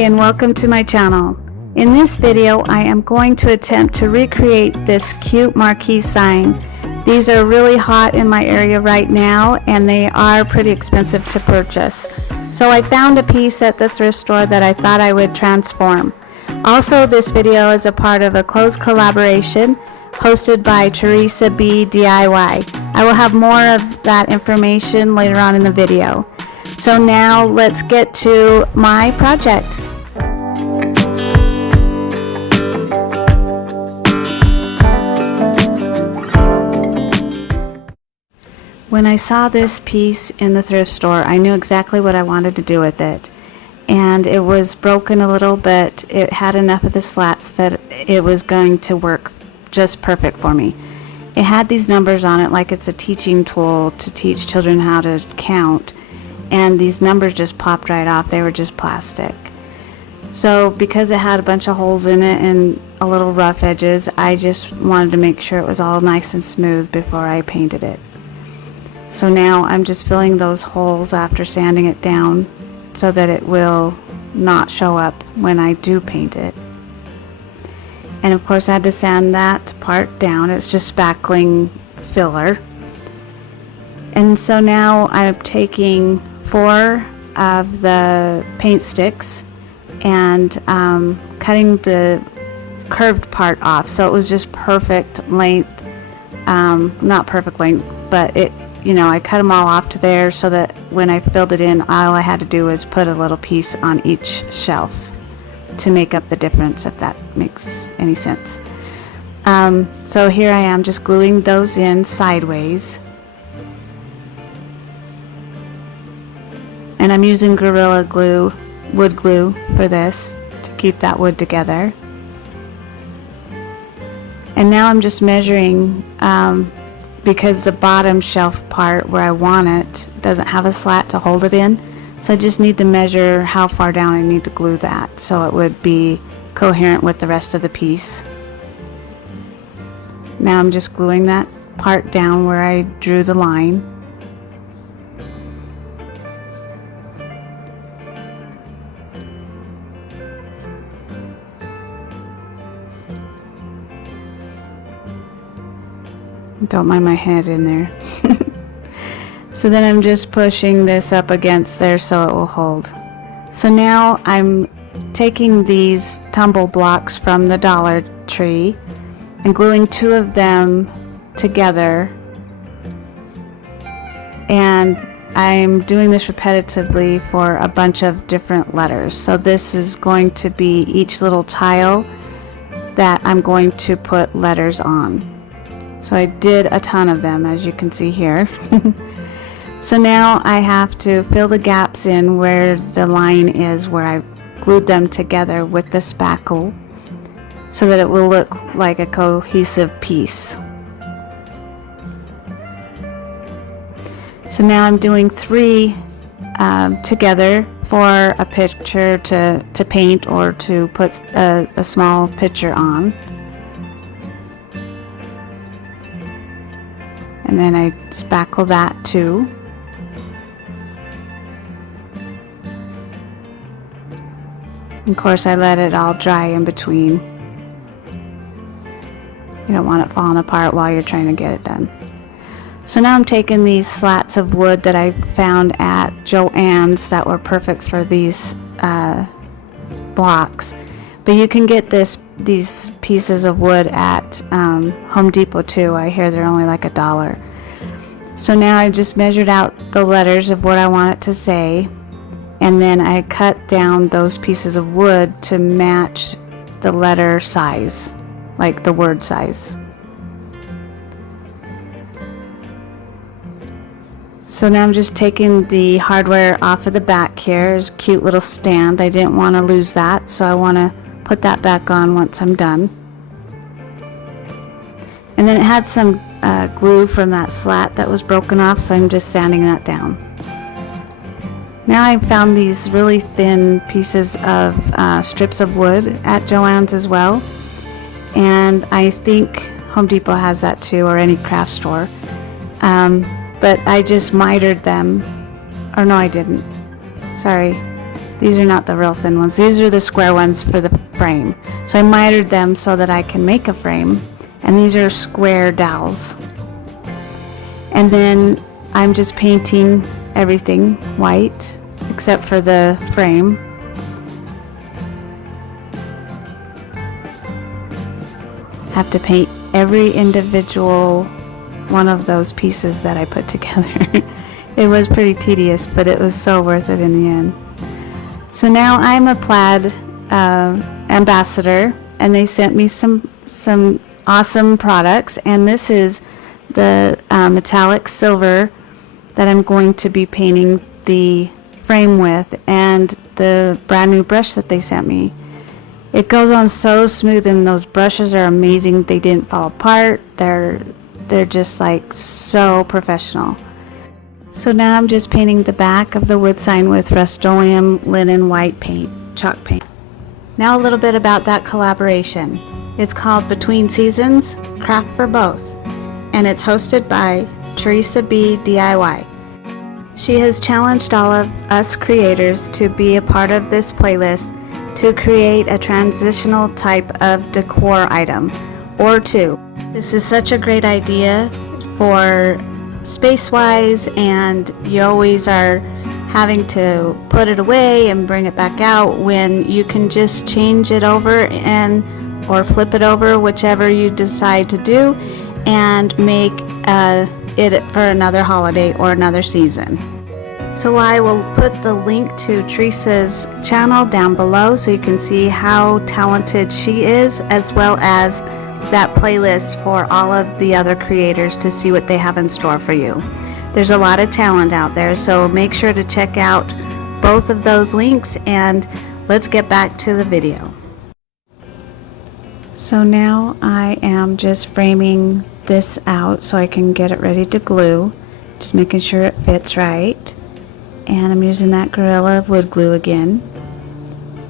and welcome to my channel. In this video I am going to attempt to recreate this cute marquee sign. These are really hot in my area right now and they are pretty expensive to purchase. So I found a piece at the thrift store that I thought I would transform. Also, this video is a part of a closed collaboration hosted by Theresa B DIY. I will have more of that information later on in the video. So now let's get to my project. When I saw this piece in the thrift store, I knew exactly what I wanted to do with it. And it was broken a little, but it had enough of the slats that it was going to work just perfect for me. It had these numbers on it like it's a teaching tool to teach children how to count. And these numbers just popped right off. They were just plastic. So because it had a bunch of holes in it and a little rough edges, I just wanted to make sure it was all nice and smooth before I painted it. So now I'm just filling those holes after sanding it down so that it will not show up when I do paint it. And of course I had to sand that part down. It's just spackling filler. And so now I'm taking 4 of the paint sticks and cutting the curved part off, so it was just perfect length. Not perfect length, but I cut them all off to there so that when I filled it in, all I had to do was put a little piece on each shelf to make up the difference, if that makes any sense. So here I am just gluing those in sideways. And I'm using Gorilla Glue, wood glue, for this to keep that wood together. And now I'm just measuring because the bottom shelf part where I want it doesn't have a slat to hold it in. So I just need to measure how far down I need to glue that so it would be coherent with the rest of the piece. Now I'm just gluing that part down where I drew the line. Don't mind my head in there. So then I'm just pushing this up against there so it will hold. So now I'm taking these tumble blocks from the Dollar Tree and gluing 2 of them together. And I'm doing this repetitively for a bunch of different letters. So this is going to be each little tile that I'm going to put letters on. So I did a ton of them, as you can see here. So now I have to fill the gaps in where the line is, where I glued them together with the spackle so that it will look like a cohesive piece. So now I'm doing 3 together for a picture to paint or to put a small picture on. And then I spackle that too. Of course, I let it all dry in between. You don't want it falling apart while you're trying to get it done. So now I'm taking these slats of wood that I found at Joann's that were perfect for these blocks. But you can get these pieces of wood at Home Depot too. I hear they're only like $1. So now I just measured out the letters of what I want it to say, and then I cut down those pieces of wood to match the letter size, like the word size. So now I'm just taking the hardware off of the back here. There's a cute little stand. I didn't want to lose that, so I want to put that back on once I'm done. And then it had some glue from that slat that was broken off, so I'm just sanding that down. Now I found these really thin pieces of strips of wood at Joann's as well, and I think Home Depot has that too, or any craft store. But I just mitered them, or no I didn't, sorry, These are not the real thin ones. These are the square ones for the frame. So I mitered them so that I can make a frame. And these are Square Dowels. And then I'm just painting everything white except for the frame. I have to paint every individual one of those pieces that I put together. It was pretty tedious, but it was so worth it in the end. So now I'm a Plaid ambassador, and they sent me some awesome products, and this is the metallic silver that I'm going to be painting the frame with, and the brand new brush that they sent me. It goes on so smooth, and those brushes are amazing. They didn't fall apart. They're just like so professional. So now I'm just painting the back of the wood sign with Rust-Oleum linen white paint, chalk paint. Now a little bit about that collaboration. It's called Between Seasons, Craft for Both, and it's hosted by Theresa B DIY. She has challenged all of us creators to be a part of this playlist to create a transitional type of decor item, or two. This is such a great idea for space-wise, and you always are having to put it away and bring it back out when you can just change it over or flip it over, whichever you decide to do, and make it for another holiday or another season. So I will put the link to Teresa's channel down below so you can see how talented she is, as well as that playlist for all of the other creators to see what they have in store for you. There's a lot of talent out there, so make sure to check out both of those links, and let's get back to the video. So now I am just framing this out so I can get it ready to glue, just making sure it fits right. And I'm using that Gorilla wood glue again,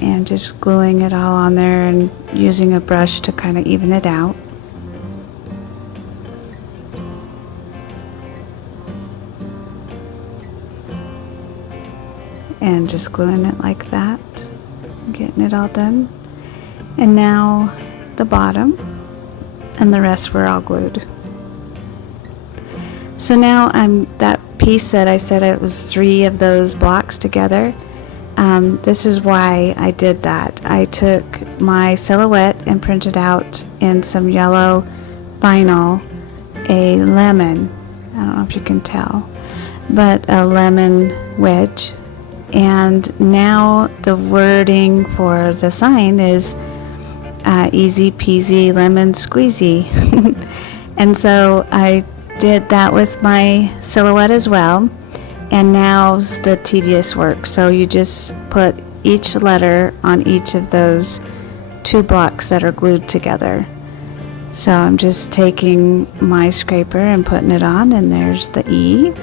and just gluing it all on there and using a brush to kind of even it out. And just gluing it like that, getting it all done. And now the bottom, and the rest were all glued. So now that piece that I said it was 3 of those blocks together. This is why I did that. I took my silhouette and printed out in some yellow vinyl a lemon. I don't know if you can tell, but a lemon wedge. And now the wording for the sign is easy peasy lemon squeezy. And so I did that with my silhouette as well. And now's the tedious work. So you just put each letter on each of those 2 blocks that are glued together. So I'm just taking my scraper and putting it on, and there's the E.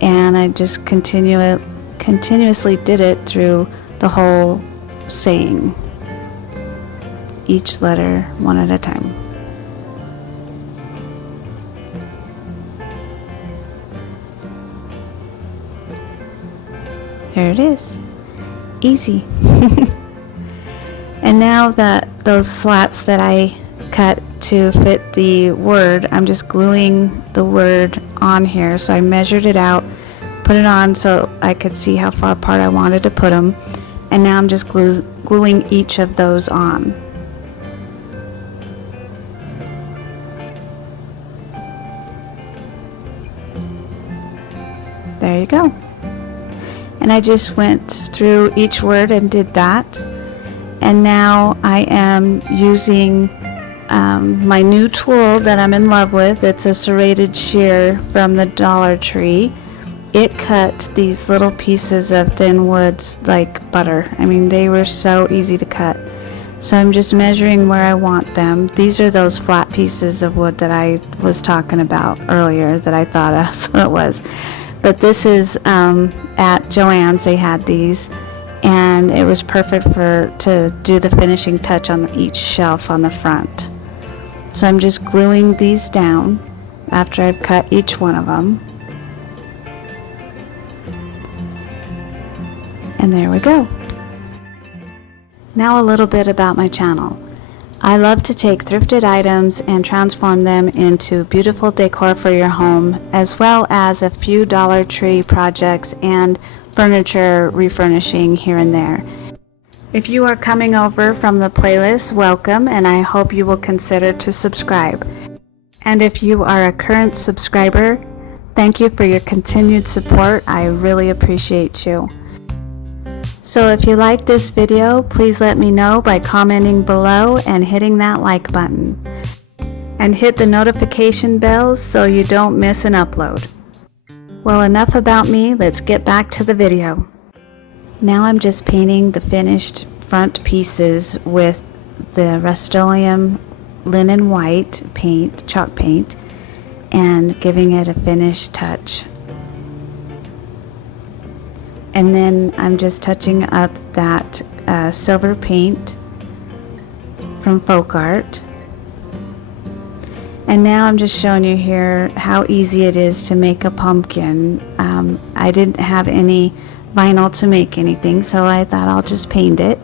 And I just continuously did it through the whole saying, each letter one at a time. There it is. Easy. And now those slats that I cut to fit the word, I'm just gluing the word on here. So I measured it out, put it on so I could see how far apart I wanted to put them. And now I'm just gluing each of those on. There you go. And I just went through each word and did that. And now I am using my new tool that I'm in love with. It's a serrated shear from the Dollar Tree. It cut these little pieces of thin woods like butter. I mean, they were so easy to cut. So I'm just measuring where I want them. These are those flat pieces of wood that I was talking about earlier that I thought that's what it was. But this is at Joann's, they had these, and it was perfect to do the finishing touch on each shelf on the front. So I'm just gluing these down after I've cut each one of them. And there we go. Now a little bit about my channel. I love to take thrifted items and transform them into beautiful decor for your home, as well as a few Dollar Tree projects and furniture refurnishing here and there. If you are coming over from the playlist, welcome, and I hope you will consider to subscribe. And if you are a current subscriber, thank you for your continued support. I really appreciate you. So if you like this video, please let me know by commenting below and hitting that like button. And hit the notification bell so you don't miss an upload. Well, enough about me, let's get back to the video. Now I'm just painting the finished front pieces with the Rust-Oleum linen white paint, chalk paint, and giving it a finished touch. And then I'm just touching up that silver paint from Folk Art. And now I'm just showing you here how easy it is to make a pumpkin. I didn't have any vinyl to make anything, so I thought I'll just paint it.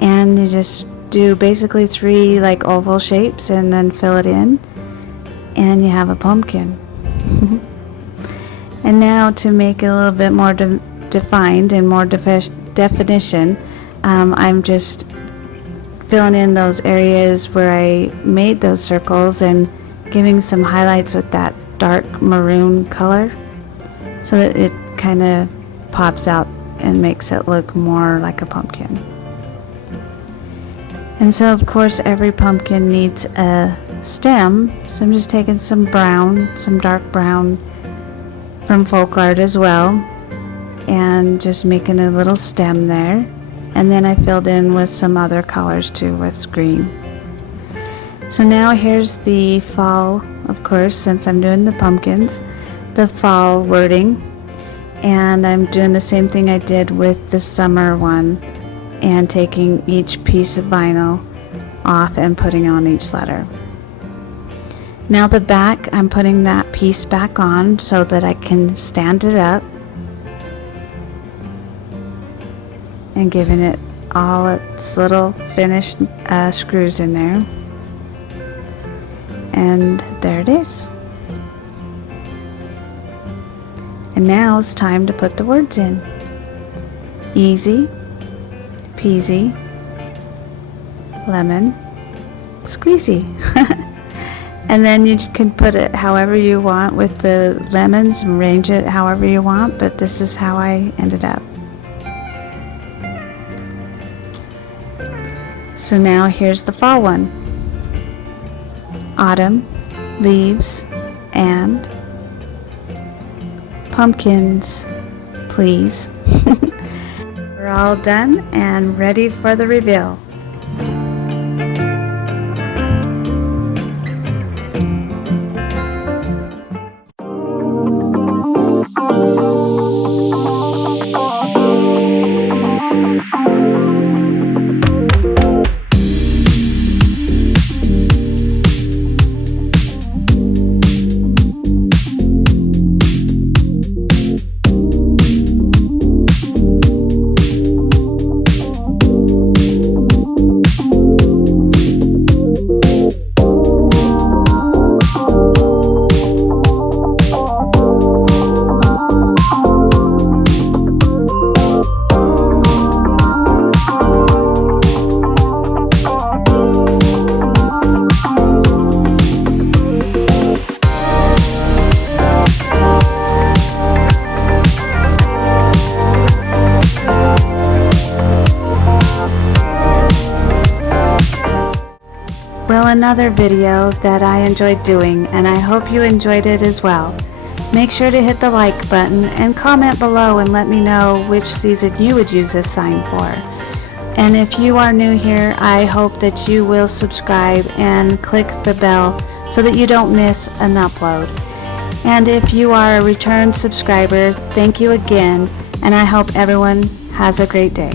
And you just do basically 3 like oval shapes and then fill it in, and you have a pumpkin. And now to make it a little bit more defined and more definition, I'm just filling in those areas where I made those circles and giving some highlights with that dark maroon color so that it kind of pops out and makes it look more like a pumpkin. And so of course every pumpkin needs a stem, so I'm just taking some brown, some dark brown from Folk Art as well, and just making a little stem there. And then I filled in with some other colors too, with green. So now here's the fall, of course, since I'm doing the pumpkins, the fall wording. And I'm doing the same thing I did with the summer one, and taking each piece of vinyl off and putting on each letter. Now the back, I'm putting that piece back on so that I can stand it up, and giving it all its little finished screws in there. And there it is. And now it's time to put the words in. Easy peasy lemon squeezy. And then you can put it however you want with the lemons, arrange it however you want, but this is how I ended up. So now here's the fall one. Autumn, leaves, and pumpkins, please. We're all done and ready for the reveal. Well, another video that I enjoyed doing, and I hope you enjoyed it as well. Make sure to hit the like button and comment below and let me know which season you would use this sign for. And if you are new here, I hope that you will subscribe and click the bell so that you don't miss an upload. And if you are a return subscriber, thank you again, and I hope everyone has a great day.